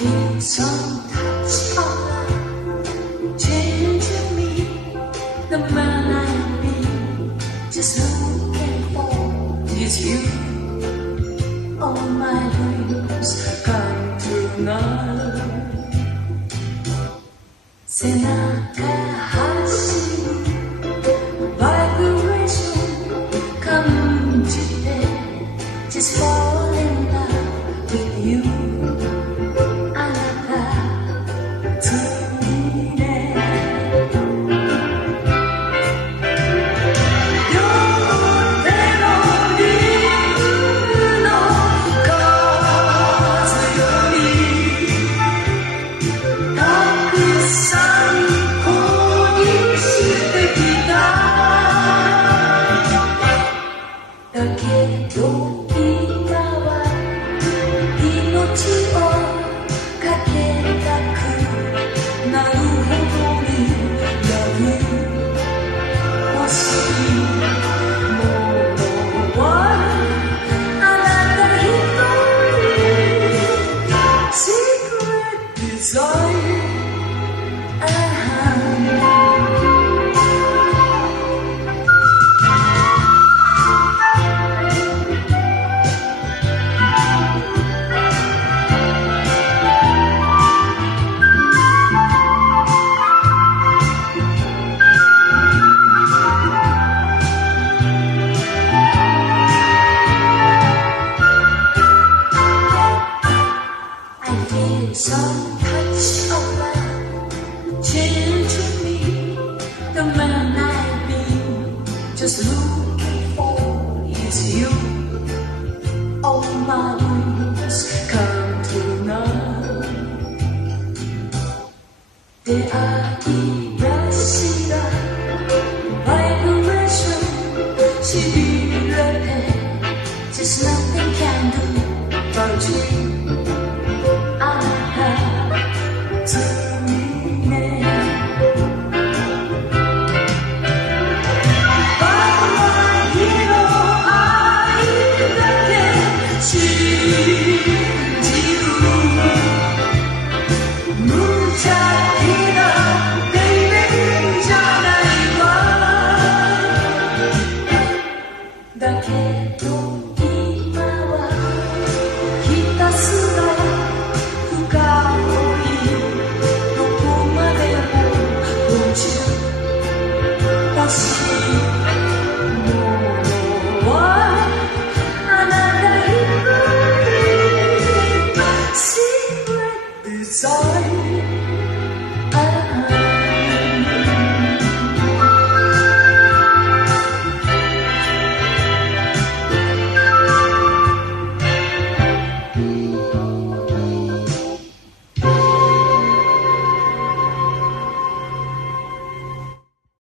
feel some touch of love changing me, the man I've been just looking for is you. All my dreams come true now. 背中走るバイブレーション感じて Just fall in love with you. あなたついで両手のリンの数よりたくさん恋してきた。だけど今は命をかけたくなるほどになる欲しいものはあなた一人 Secret desire Some touch of love changing me, the man I've been just looking for is you. All my dreams come true now. 出会いらしだバイブレーションしびれて Just